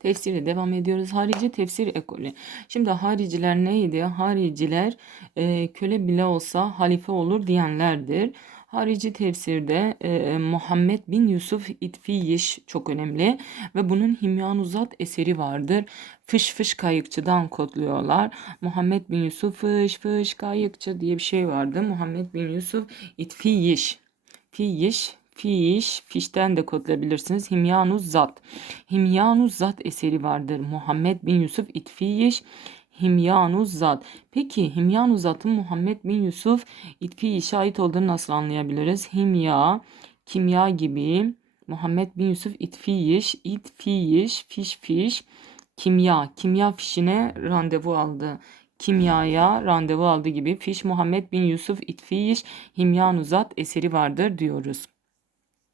Tefsiri devam ediyoruz. Harici tefsir ekolü. Şimdi hariciler neydi? Hariciler e, köle bile olsa halife olur diyenlerdir. Harici tefsirde e, Muhammed bin Yusuf İtfiyiş çok önemli ve bunun Himyanuzat eseri vardır. Fış fış kayıkçıdan kodluyorlar. Muhammed bin Yusuf fış fış kayıkçı diye bir şey vardı. Muhammed bin Yusuf İtfiyiş. Fiyiş Fiş, fişten de kodlayabilirsiniz. Himyanuz Zat. Himyanuz Zat eseri vardır. Muhammed bin Yusuf İtfiyiş. Himyanuz Zat. Peki Himyanuz Zat'ın Muhammed bin Yusuf İtfiyiş'e ait olduğunu nasıl anlayabiliriz? Himya, kimya gibi. Muhammed bin Yusuf İtfiyiş, İtfiyiş, fiş fiş, kimya. Kimya fişine randevu aldı kimyaya randevu aldı gibi Fiş Muhammed bin Yusuf İtfiyiş Himyanuzat eseri vardır diyoruz.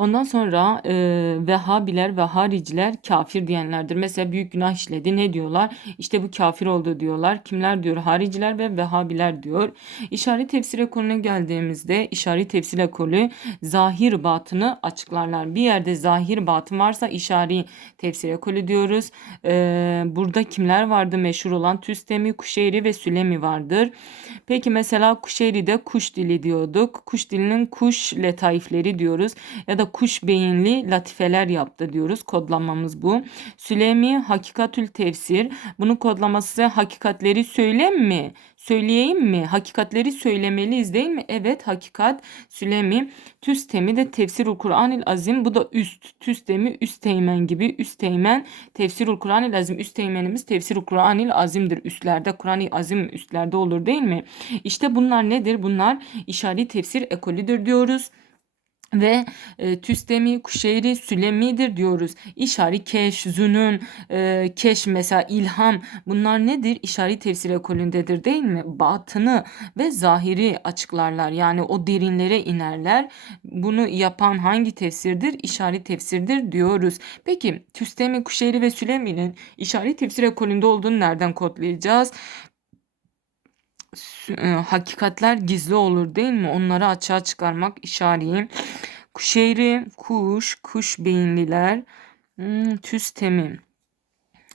Ondan sonra e, Vehhabiler ve hariciler kafir diyenlerdir. Mesela büyük günah işledi. Ne diyorlar? İşte bu kafir oldu diyorlar. Kimler diyor? Hariciler ve Vehhabiler diyor. İşaret tefsir ekolüne geldiğimizde işaret tefsir ekolü zahir batını açıklarlar. Bir yerde zahir batın varsa işari tefsir ekolü diyoruz. E, burada kimler vardı? Meşhur olan Tüstemi, Kuşeyri ve Sülemi vardır. Peki mesela Kuşeyri'de kuş dili diyorduk. Kuş dilinin kuş letaifleri diyoruz. Ya da kuş beyinli latifeler yaptı diyoruz. Kodlamamız bu. Süleymi Hakikatül Tefsir. Bunun kodlaması hakikatleri söylem mi? Söyleyeyim mi? Hakikatleri söylemeliyiz değil mi? Evet hakikat Süleymi. Tüstemi de Tefsirul Kur'anil Azim. Bu da üst. Tüstemi üsteymen gibi. Üsteymen Tefsirul Kur'anil Azim. Üsteymenimiz Tefsirul Kur'anil Azim'dir. Üstlerde Kur'an-ı Azim üstlerde olur değil mi? İşte bunlar nedir? Bunlar işari tefsir ekolüdür diyoruz ve e, Tüstemi, Kuşeyri, Sülemi'dir diyoruz. İşari keş, zünün, e, keş mesela ilham bunlar nedir? İşari tefsir ekolündedir değil mi? Batını ve zahiri açıklarlar. Yani o derinlere inerler. Bunu yapan hangi tefsirdir? İşari tefsirdir diyoruz. Peki Tüstemi, Kuşeyri ve Sülemi'nin işari tefsir ekolünde olduğunu nereden kodlayacağız? E, hakikatler gizli olur değil mi? Onları açığa çıkarmak işareti. Kuşeyri, kuş, kuş beyinliler, hmm, tüstemi.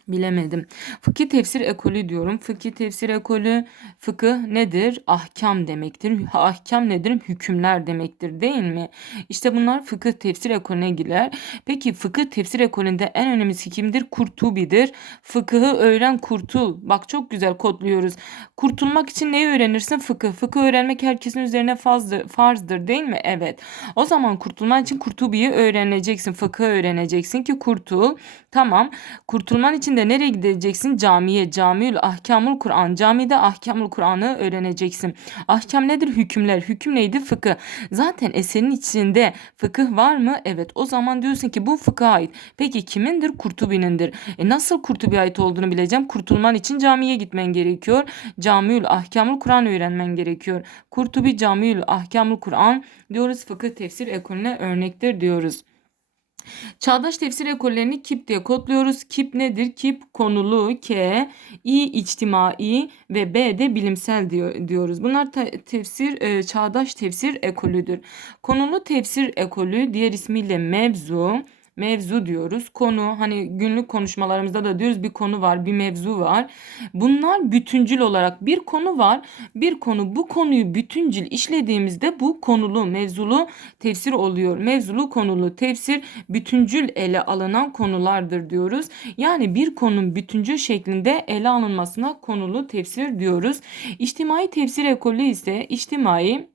Bilemedim. Fıkıh tefsir ekolü diyorum. Fıkıh tefsir ekolü fıkıh nedir? Ahkam demektir. Ahkam nedir? Hükümler demektir değil mi? İşte bunlar fıkıh tefsir ekolüne girer. Peki fıkıh tefsir ekolünde en önemlisi kimdir? Kurtubidir. Fıkıhı öğren kurtul. Bak çok güzel kodluyoruz. Kurtulmak için neyi öğrenirsin? Fıkıh. Fıkıh öğrenmek herkesin üzerine farzdır, farzdır değil mi? Evet. O zaman kurtulman için Kurtubi'yi öğreneceksin. Fıkıh öğreneceksin ki kurtul. Tamam. Kurtulman için de nereye gideceksin? Camiye. Camiül Ahkamul Kur'an. Camide Ahkamul Kur'an'ı öğreneceksin. Ahkam nedir? Hükümler. Hüküm neydi? Fıkıh. Zaten eserin içinde fıkıh var mı? Evet. O zaman diyorsun ki bu fıkıha ait. Peki kimindir? Kurtubi'nindir. E nasıl Kurtubi'ye ait olduğunu bileceğim. Kurtulman için camiye gitmen gerekiyor. Camiül Ahkamul Kur'an öğrenmen gerekiyor. Kurtubi Camiül Ahkamul Kur'an diyoruz. Fıkıh tefsir ekolüne örnektir diyoruz. Çağdaş tefsir ekollerini KIP diye kodluyoruz. KIP nedir? KIP konulu, K, İ içtimai ve B de bilimsel diyor, diyoruz. Bunlar tefsir e, çağdaş tefsir ekolüdür. Konulu tefsir ekolü diğer ismiyle mevzu, mevzu diyoruz. Konu hani günlük konuşmalarımızda da diyoruz bir konu var, bir mevzu var. Bunlar bütüncül olarak bir konu var. Bir konu bu konuyu bütüncül işlediğimizde bu konulu, mevzulu tefsir oluyor. Mevzulu konulu tefsir bütüncül ele alınan konulardır diyoruz. Yani bir konunun bütüncül şeklinde ele alınmasına konulu tefsir diyoruz. İçtimai tefsir ekolü ise içtimai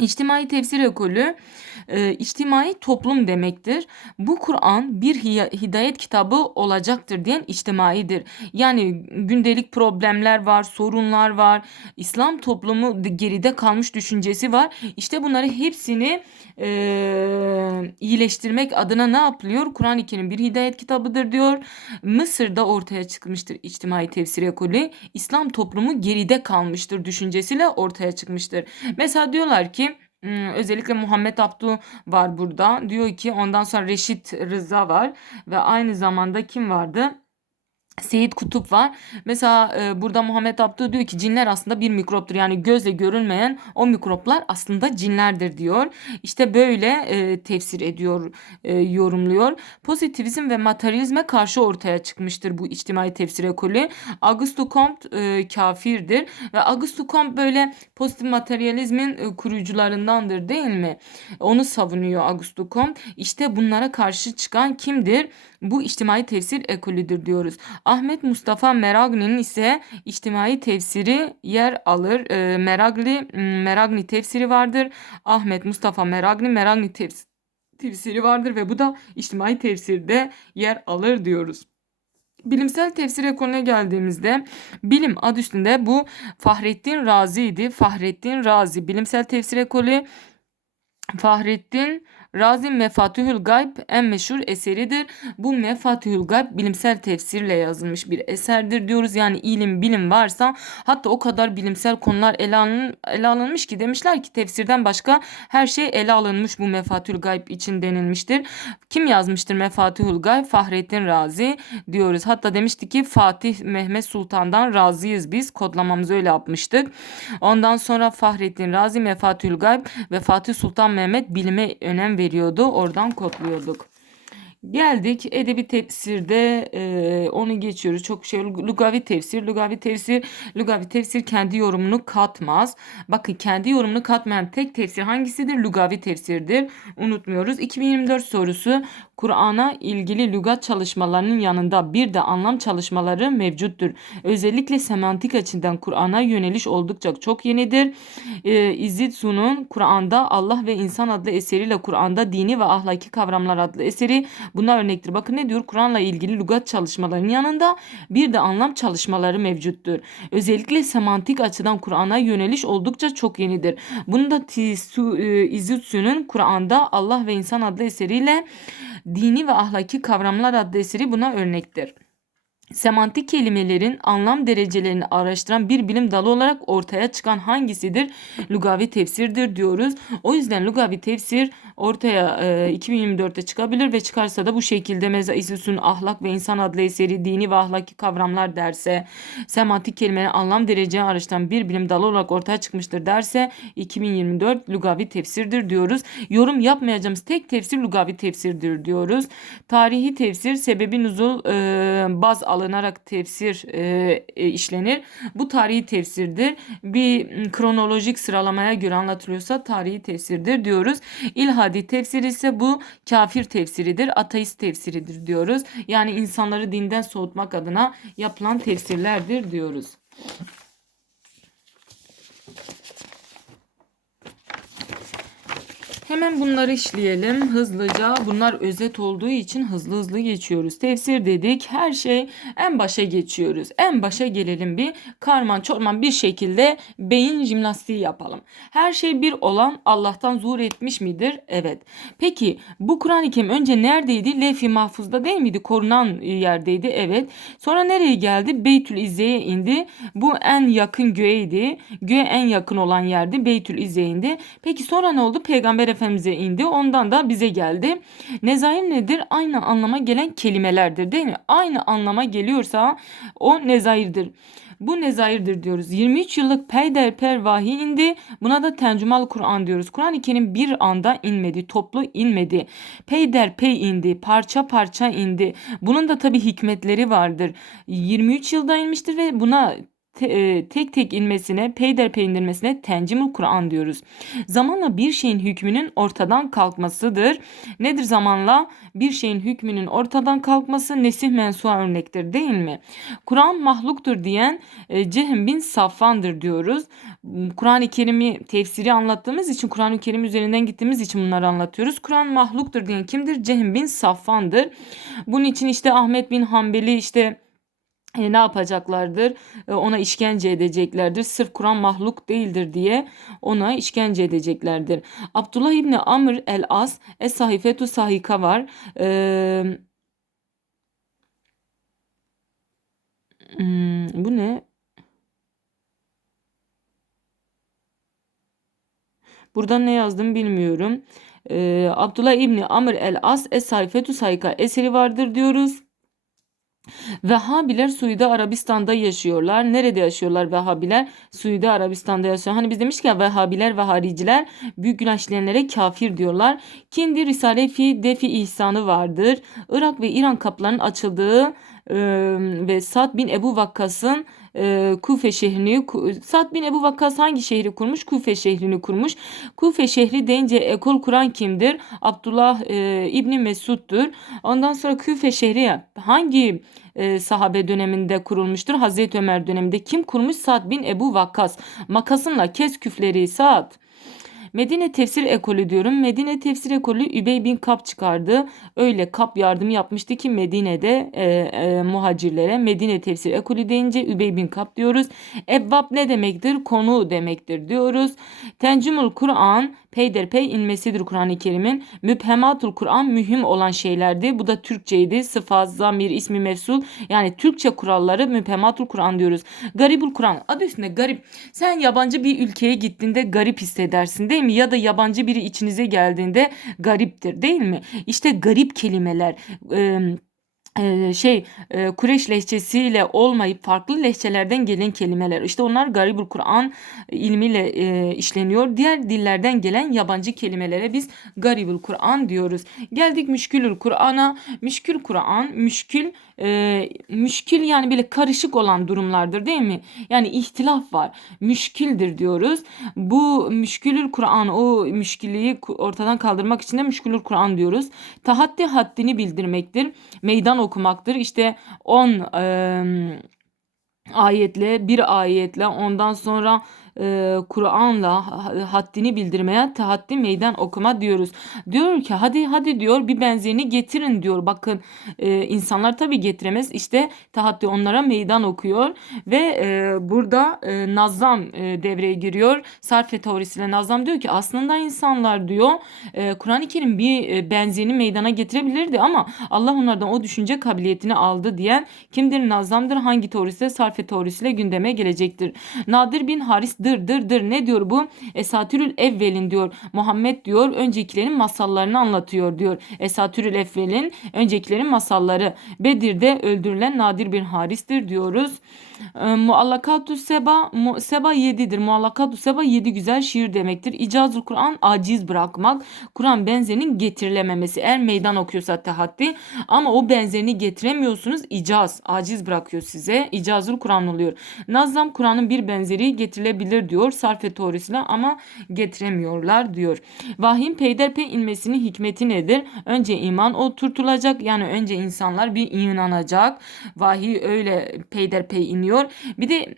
İçtimai tefsir ekolü e, içtimai toplum demektir. Bu Kur'an bir hidayet kitabı olacaktır diyen içtimaidir. Yani gündelik problemler var, sorunlar var. İslam toplumu geride kalmış düşüncesi var. İşte bunları hepsini e, iyileştirmek adına ne yapılıyor? Kur'an-ı Kerim bir hidayet kitabıdır diyor. Mısır'da ortaya çıkmıştır içtimai tefsir ekolü. İslam toplumu geride kalmıştır düşüncesiyle ortaya çıkmıştır. Mesela diyorlar ki özellikle Muhammed Abdu var burada. Diyor ki ondan sonra Reşit Rıza var ve aynı zamanda kim vardı? Seyit Kutup var. Mesela e, burada Muhammed Abdü diyor ki cinler aslında bir mikroptur. Yani gözle görülmeyen o mikroplar aslında cinlerdir diyor. İşte böyle e, tefsir ediyor, e, yorumluyor. Pozitivizm ve materyalizme karşı ortaya çıkmıştır bu içtimai tefsir ekolü. Auguste Comte e, kafirdir ve Auguste Comte böyle pozitif materyalizmin e, kurucularındandır değil mi? Onu savunuyor Auguste Comte. İşte bunlara karşı çıkan kimdir? Bu içtimai tefsir ekolüdür diyoruz. Ahmet Mustafa Meragni'nin ise içtimai tefsiri yer alır. E, Meragli, Meragni tefsiri vardır. Ahmet Mustafa Meragni, Meragni tefs tefsiri vardır ve bu da içtimai tefsirde yer alır diyoruz. Bilimsel tefsir ekolüne geldiğimizde bilim adı üstünde bu Fahrettin Razi'ydi. Fahrettin Razi bilimsel tefsir ekolü Fahrettin Razi Mefatihül Gayb en meşhur eseridir. Bu Mefatihül Gayb bilimsel tefsirle yazılmış bir eserdir diyoruz. Yani ilim bilim varsa hatta o kadar bilimsel konular ele, alın, ele alınmış ki demişler ki tefsirden başka her şey ele alınmış bu Mefatihül Gayb için denilmiştir. Kim yazmıştır Mefatihül Gayb? Fahrettin Razi diyoruz. Hatta demişti ki Fatih Mehmet Sultan'dan razıyız biz. Kodlamamızı öyle yapmıştık. Ondan sonra Fahrettin Razi Mefatihül Gayb ve Fatih Sultan Mehmet bilime önem veriyordu. Oradan kodluyorduk. Geldik edebi tefsirde e, onu geçiyoruz. Çok şey lugavi tefsir, lugavi tefsir, lugavi tefsir kendi yorumunu katmaz. Bakın kendi yorumunu katmayan tek tefsir hangisidir? Lugavi tefsirdir. Unutmuyoruz. 2024 sorusu Kur'an'a ilgili lügat çalışmalarının yanında bir de anlam çalışmaları mevcuttur. Özellikle semantik açıdan Kur'an'a yöneliş oldukça çok yenidir. Ee, İzzet Su'nun Kur'an'da Allah ve İnsan adlı eseriyle Kur'an'da dini ve ahlaki kavramlar adlı eseri buna örnektir. Bakın ne diyor? Kur'an'la ilgili lügat çalışmalarının yanında bir de anlam çalışmaları mevcuttur. Özellikle semantik açıdan Kur'an'a yöneliş oldukça çok yenidir. Bunu da e, İzzet Su'nun Kur'an'da Allah ve İnsan adlı eseriyle Dini ve Ahlaki Kavramlar adlı eseri buna örnektir semantik kelimelerin anlam derecelerini araştıran bir bilim dalı olarak ortaya çıkan hangisidir? Lugavi tefsirdir diyoruz. O yüzden lugavi tefsir ortaya e, 2024'te çıkabilir ve çıkarsa da bu şekilde Meza İsüs'ün Ahlak ve İnsan adlı eseri dini ve ahlaki kavramlar derse semantik kelimelerin anlam derecelerini araştıran bir bilim dalı olarak ortaya çıkmıştır derse 2024 lugavi tefsirdir diyoruz. Yorum yapmayacağımız tek tefsir lugavi tefsirdir diyoruz. Tarihi tefsir sebebi nuzul e, baz alanı alınarak tefsir e, e, işlenir. Bu tarihi tefsirdir. Bir kronolojik sıralamaya göre anlatılıyorsa tarihi tefsirdir diyoruz. İlhadi tefsir ise bu kafir tefsiridir, ateist tefsiridir diyoruz. Yani insanları dinden soğutmak adına yapılan tefsirlerdir diyoruz. Hemen bunları işleyelim hızlıca. Bunlar özet olduğu için hızlı hızlı geçiyoruz. Tefsir dedik. Her şey en başa geçiyoruz. En başa gelelim bir karman çorman bir şekilde beyin jimnastiği yapalım. Her şey bir olan Allah'tan zuhur etmiş midir? Evet. Peki bu Kur'an-ı Kerim önce neredeydi? Levh-i Mahfuz'da değil miydi? Korunan yerdeydi. Evet. Sonra nereye geldi? Beytül İzze'ye indi. Bu en yakın göğeydi. Göğe en yakın olan yerdi. Beytül İzze'ye indi. Peki sonra ne oldu? Peygamber Efendimiz'e indi. Ondan da bize geldi. Nezair nedir? Aynı anlama gelen kelimelerdir değil mi? Aynı anlama geliyorsa o nezairdir. Bu nezairdir diyoruz. 23 yıllık peyderper vahiy indi. Buna da tencümal Kur'an diyoruz. Kur'an-ı Kerim bir anda inmedi. Toplu inmedi. Peyderpey indi. Parça parça indi. Bunun da tabi hikmetleri vardır. 23 yılda inmiştir ve buna te, e, tek tek inmesine, peyderpey indirmesine tencimul Kur'an diyoruz. Zamanla bir şeyin hükmünün ortadan kalkmasıdır. Nedir zamanla? Bir şeyin hükmünün ortadan kalkması nesih mensuğa örnektir değil mi? Kur'an mahluktur diyen e, Cehm bin Safvan'dır diyoruz. Kur'an-ı Kerim'i tefsiri anlattığımız için, Kur'an-ı Kerim üzerinden gittiğimiz için bunları anlatıyoruz. Kur'an mahluktur diyen kimdir? Cehm bin Safvan'dır. Bunun için işte Ahmet bin Hanbeli işte e, ne yapacaklardır? E, ona işkence edeceklerdir. Sırf Kur'an mahluk değildir diye ona işkence edeceklerdir. Abdullah İbni Amr el-As Es-Sahifetu Sahika var. Ee, hmm, bu ne? Burada ne yazdım bilmiyorum. Ee, Abdullah İbni Amr el-As Es-Sahifetu Sahika eseri vardır diyoruz. Vehhabiler Suudi Arabistan'da yaşıyorlar. Nerede yaşıyorlar Vehhabiler? Suudi Arabistan'da yaşıyor. Hani biz demiştik ya Vehhabiler ve hariciler büyük günah işleyenlere kafir diyorlar. Kindi Risale fi defi ihsanı vardır. Irak ve İran kapılarının açıldığı e, ve Sad bin Ebu Vakkas'ın e, Kufe şehrini Sad bin Ebu Vakkas hangi şehri kurmuş? Kufe şehrini kurmuş. Kufe şehri deyince ekol kuran kimdir? Abdullah e, İbni Mesud'dur. Ondan sonra Kufe şehri hangi e, sahabe döneminde kurulmuştur? Hazreti Ömer döneminde kim kurmuş? Sad bin Ebu Vakkas. Makasınla kes küfleri Sad. Medine Tefsir Ekolü diyorum. Medine Tefsir Ekolü Übey bin Kap çıkardı. Öyle Kap yardımı yapmıştı ki Medine'de e, e, muhacirlere Medine Tefsir Ekolü deyince Übey bin Kap diyoruz. Ebbab ne demektir? Konu demektir diyoruz. Tencümül Kur'an peyderpey inmesidir Kur'an-ı Kerim'in. Müphematul Kur'an mühim olan şeylerdi. Bu da Türkçeydi. Sıfat, zamir, ismi mefsul. Yani Türkçe kuralları müphematul Kur'an diyoruz. Garibul Kur'an. Adı üstünde garip. Sen yabancı bir ülkeye gittiğinde garip hissedersin değil mi? Ya da yabancı biri içinize geldiğinde gariptir değil mi? İşte garip kelimeler. Eee şey e, Kureş lehçesiyle olmayıp farklı lehçelerden gelen kelimeler. İşte onlar garibul Kur'an ilmiyle e, işleniyor. Diğer dillerden gelen yabancı kelimelere biz garibul Kur'an diyoruz. Geldik müşkülül Kur'an'a. Müşkül Kur'an, müşkül e, müşkil yani böyle karışık olan durumlardır değil mi? Yani ihtilaf var. Müşkildir diyoruz. Bu müşkülül Kur'an o müşkiliyi ortadan kaldırmak için de müşkülül Kur'an diyoruz. Tahaddi haddini bildirmektir. Meydan okumaktır. İşte 10 e, ayetle bir ayetle ondan sonra e, Kur'an'la haddini bildirmeye tahaddi meydan okuma diyoruz. Diyor ki hadi hadi diyor bir benzerini getirin diyor. Bakın e, insanlar tabi getiremez. İşte tahaddi onlara meydan okuyor ve e, burada e, Nazam e, devreye giriyor. Sarfe teorisiyle Nazam diyor ki aslında insanlar diyor e, Kur'an-ı Kerim bir e, benzerini meydana getirebilirdi ama Allah onlardan o düşünce kabiliyetini aldı diyen kimdir? Nazam'dır. Hangi teorisiyle? Sarfe teorisiyle gündeme gelecektir. Nadir bin Haris dır dır dır ne diyor bu? Esatürül evvelin diyor. Muhammed diyor öncekilerin masallarını anlatıyor diyor. Esatürül evvelin öncekilerin masalları. Bedir'de öldürülen Nadir bin Haris'tir diyoruz. E, Muallakatü Seba mu, Seba yedidir. Muallakatü Seba yedi güzel şiir demektir. İcazul Kur'an aciz bırakmak. Kur'an benzerinin getirilememesi. Eğer meydan okuyorsa tahaddi ama o benzerini getiremiyorsunuz icaz. Aciz bırakıyor size. İcazul Kur'an oluyor. Nazam Kur'an'ın bir benzeri getirilebilir diyor. Sarfe teorisiyle ama getiremiyorlar diyor. Vahyin peyderpey inmesinin hikmeti nedir? Önce iman oturtulacak. Yani önce insanlar bir inanacak. Vahiy öyle peyderpey iniyor. Bir de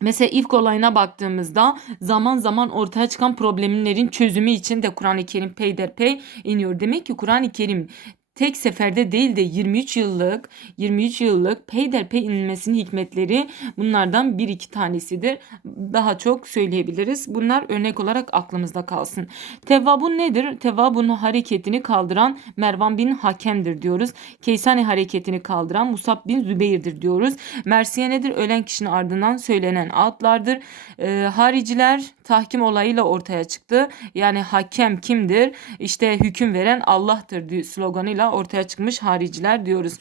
Mesela ilk olayına baktığımızda zaman zaman ortaya çıkan problemlerin çözümü için de Kur'an-ı Kerim peyderpey iniyor. Demek ki Kur'an-ı Kerim tek seferde değil de 23 yıllık 23 yıllık peyderpey inilmesinin hikmetleri bunlardan bir iki tanesidir. Daha çok söyleyebiliriz. Bunlar örnek olarak aklımızda kalsın. Tevvabun nedir? Tevvabun hareketini kaldıran Mervan bin Hakem'dir diyoruz. Keysani hareketini kaldıran Musab bin Zübeyir'dir diyoruz. Mersiye nedir? Ölen kişinin ardından söylenen adlardır. Ee, hariciler tahkim olayıyla ortaya çıktı. Yani hakem kimdir? İşte hüküm veren Allah'tır sloganıyla yoluyla ortaya çıkmış hariciler diyoruz.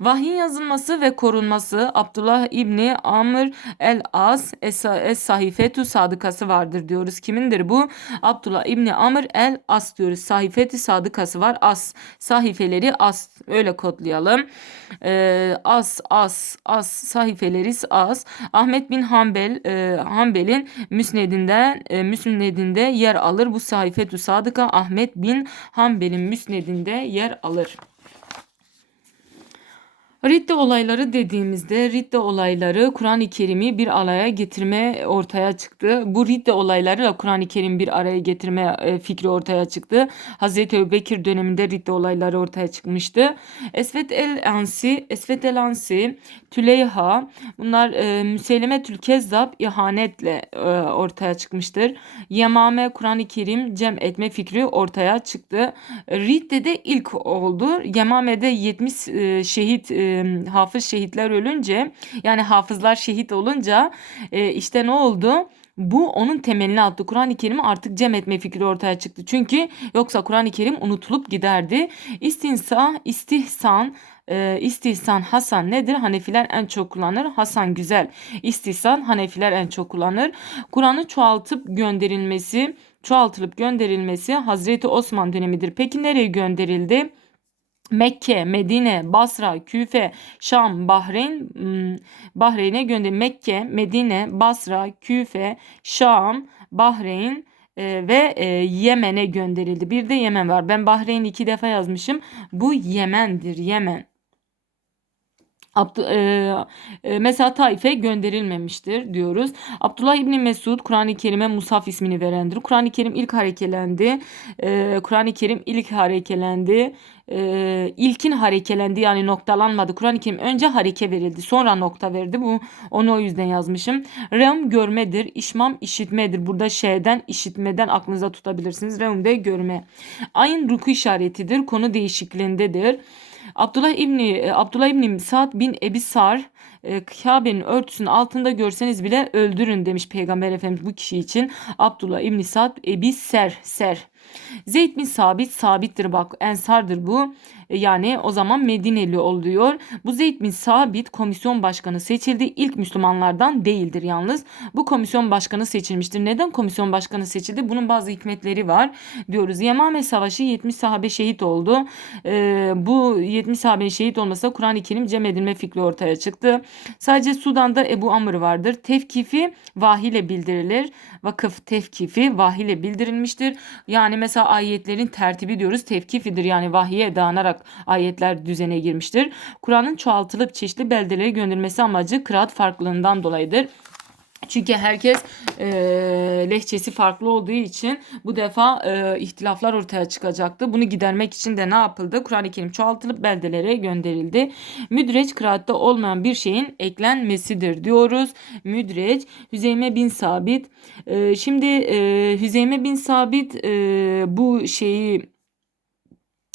Vahyin yazılması ve korunması Abdullah İbni Amr el-As Es-Sahifetü Sadıkası vardır diyoruz. Kimindir bu? Abdullah İbni Amr el-As diyoruz. Sahifeti Sadıkası var. As. Sahifeleri As. Öyle kodlayalım. Ee, as, As, As sahifeleri As. Ahmet bin Hanbel, e, Hanbel'in müsnedinden e, müsnedinde yer alır. Bu Sahifetü Sadıka Ahmet bin Hanbel'in müsnedinde yer alır. Görüşürüz. Ridde olayları dediğimizde Ridde olayları Kur'an-ı Kerim'i bir araya getirme ortaya çıktı. Bu Ridde olayları Kur'an-ı Kerim bir araya getirme e, fikri ortaya çıktı. Hazreti Ebubekir döneminde Ridde olayları ortaya çıkmıştı. Esvet el-Ansi, Esvet el-Ansi, Tüleyha bunlar e, Müseyleme Tülkezzab ihanetle e, ortaya çıkmıştır. Yemame Kur'an-ı Kerim cem etme fikri ortaya çıktı. Ridde'de ilk oldu. Yemame'de 70 e, şehit e, hafız şehitler ölünce yani hafızlar şehit olunca e, işte ne oldu? Bu onun temelini attı. Kur'an-ı Kerim'i artık cem etme fikri ortaya çıktı. Çünkü yoksa Kur'an-ı Kerim unutulup giderdi. İstinsa, istihsan, e, istihsan Hasan nedir? Hanefiler en çok kullanır. Hasan güzel. İstihsan Hanefiler en çok kullanır. Kur'an'ı çoğaltıp gönderilmesi, çoğaltılıp gönderilmesi Hazreti Osman dönemidir. Peki nereye gönderildi? Mekke, Medine, Basra, Küfe, Şam, Bahreyn, hmm, Bahreyn'e gönder. Mekke, Medine, Basra, Küfe, Şam, Bahreyn e, ve e, Yemen'e gönderildi. Bir de Yemen var. Ben Bahreyn iki defa yazmışım. Bu Yemen'dir. Yemen. Abd e, e, mesela Taif'e gönderilmemiştir diyoruz. Abdullah İbni Mesud Kur'an-ı Kerim'e Musaf ismini verendir. Kur'an-ı Kerim ilk harekelendi. E, Kur'an-ı Kerim ilk harekelendi. E, ilkin harekelendi yani noktalanmadı. Kur'an-ı Kerim önce hareke verildi. Sonra nokta verdi. Bu onu o yüzden yazmışım. Reum görmedir. İşmam işitmedir. Burada şeyden işitmeden aklınıza tutabilirsiniz. Reum de görme. Ayın ruku işaretidir. Konu değişikliğindedir. Abdullah İbni e, Abdullah İbni Sa'd bin Ebi Sar e, Kabe'nin örtüsünün altında görseniz bile öldürün demiş Peygamber Efendimiz bu kişi için. Abdullah İbni Sa'd Ebi Ser Ser. Zeyd bin Sabit sabittir bak ensardır bu. E, yani o zaman Medineli oluyor. Bu Zeyd bin Sabit komisyon başkanı seçildi. İlk Müslümanlardan değildir yalnız. Bu komisyon başkanı seçilmiştir. Neden komisyon başkanı seçildi? Bunun bazı hikmetleri var diyoruz. Yemame Savaşı 70 sahabe şehit oldu. Ee, bu 70 sahabenin şehit olmasa Kur'an-ı Kerim cem edilme fikri ortaya çıktı. Sadece Sudan'da Ebu Amr vardır. Tevkifi vahiy ile bildirilir. Vakıf tevkifi vahiy ile bildirilmiştir. Yani mesela ayetlerin tertibi diyoruz tevkifidir. Yani vahiye dayanarak ayetler düzene girmiştir. Kur'an'ın çoğaltılıp çeşitli beldelere gönderilmesi amacı kıraat farklılığından dolayıdır. Çünkü herkes e, lehçesi farklı olduğu için bu defa e, ihtilaflar ortaya çıkacaktı. Bunu gidermek için de ne yapıldı? Kur'an-ı Kerim çoğaltılıp beldelere gönderildi. Müdreç kıraatta olmayan bir şeyin eklenmesidir diyoruz. Müdreç Hüzeyme bin Sabit. E, şimdi e, Hüzeyme bin Sabit e, bu şeyi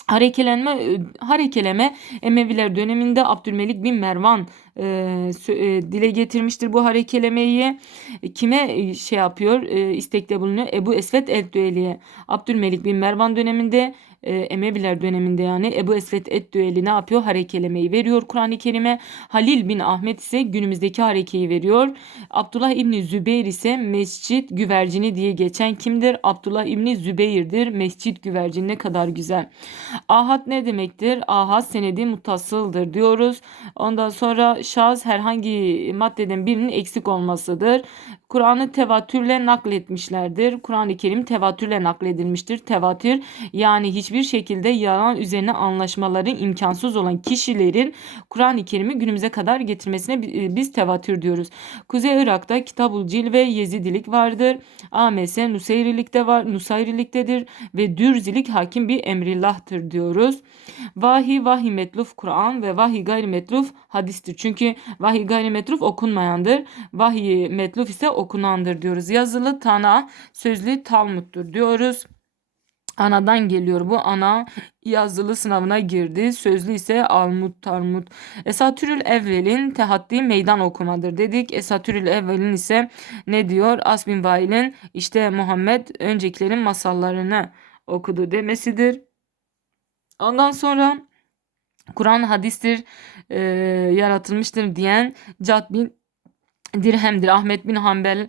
Harekelenme, harekeleme Emeviler döneminde Abdülmelik bin Mervan e, e, dile getirmiştir bu harekelemeyi. Kime şey yapıyor, e, istekte bulunuyor? Ebu Esved el-Düeli'ye. Abdülmelik bin Mervan döneminde e, Emeviler döneminde yani Ebu Esved et-Düeli ne yapıyor? Harekelemeyi veriyor Kur'an-ı Kerim'e. Halil bin Ahmet ise günümüzdeki harekeyi veriyor. Abdullah İbni Zübeyir ise mescit güvercini diye geçen kimdir? Abdullah İbni Zübeyir'dir. Mescit güvercini ne kadar güzel. Ahad ne demektir? Ahad senedi mutasıldır diyoruz. Ondan sonra şahıs herhangi maddeden birinin eksik olmasıdır. Kur'an'ı tevatürle nakletmişlerdir. Kur'an-ı Kerim tevatürle nakledilmiştir. Tevatür yani hiçbir şekilde yalan üzerine anlaşmaların imkansız olan kişilerin Kur'an-ı Kerim'i günümüze kadar getirmesine biz tevatür diyoruz. Kuzey Irak'ta Kitabul Cil ve Yezidilik vardır. AMS Nusayrilikte var, Nusayriliktedir ve Dürzilik hakim bir emrillahtır diyoruz. Vahiy, vahiy metluf Kur'an ve vahiy gayrimetluf hadistir. Çünkü vahiy gayrimetluf okunmayandır. Vahiy metluf ise okunandır diyoruz. Yazılı Tana, sözlü Talmud'dur diyoruz. Anadan geliyor bu ana yazılı sınavına girdi. Sözlü ise Almut Tarmut. Esatürül Evvel'in tehaddi meydan okumadır dedik. Esatürül Evvel'in ise ne diyor? Asbin Vail'in işte Muhammed öncekilerin masallarını okudu demesidir. Ondan sonra Kur'an hadistir e, yaratılmıştır diyen Cad bin dirhemdir. Ahmet bin Hanbel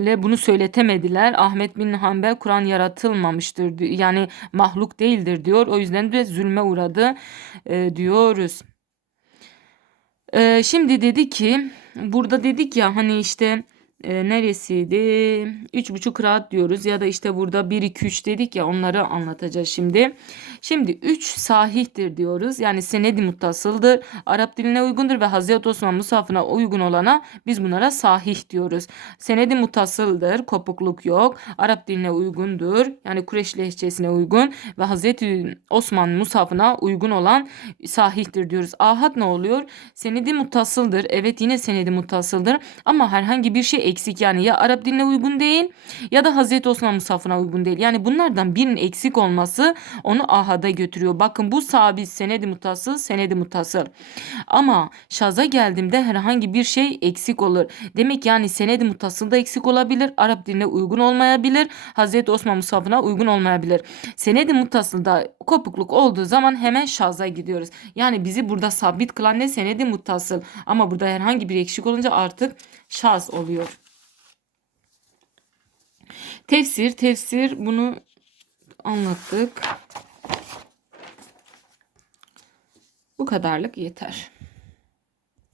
ile bunu söyletemediler. Ahmet bin Hanbel Kur'an yaratılmamıştır yani mahluk değildir diyor. O yüzden de zulme uğradı e, diyoruz. E, şimdi dedi ki burada dedik ya hani işte e, neresiydi? 3,5 kıraat diyoruz ya da işte burada 1 2 3 dedik ya onları anlatacağız şimdi. Şimdi 3 sahihtir diyoruz. Yani senedi muttasıldır. Arap diline uygundur ve Hazreti Osman musafına uygun olana biz bunlara sahih diyoruz. Senedi muttasıldır. Kopukluk yok. Arap diline uygundur. Yani Kureş lehçesine uygun ve Hazreti Osman musafına uygun olan sahihtir diyoruz. Ahad ne oluyor? Senedi muttasıldır. Evet yine senedi muttasıldır ama herhangi bir şey eksik yani ya Arap diline uygun değil ya da Hazreti Osman musafına uygun değil. Yani bunlardan birinin eksik olması onu ahada götürüyor. Bakın bu sabit senedi mutasıl senedi mutasıl. Ama şaza geldiğimde herhangi bir şey eksik olur. Demek yani senedi mutasıl da eksik olabilir. Arap diline uygun olmayabilir. Hazreti Osman musafına uygun olmayabilir. Senedi muttasılda kopukluk olduğu zaman hemen şaza gidiyoruz. Yani bizi burada sabit kılan ne senedi muttasıl. Ama burada herhangi bir eksik olunca artık şaz oluyor. Tefsir, tefsir bunu anlattık. Bu kadarlık yeter.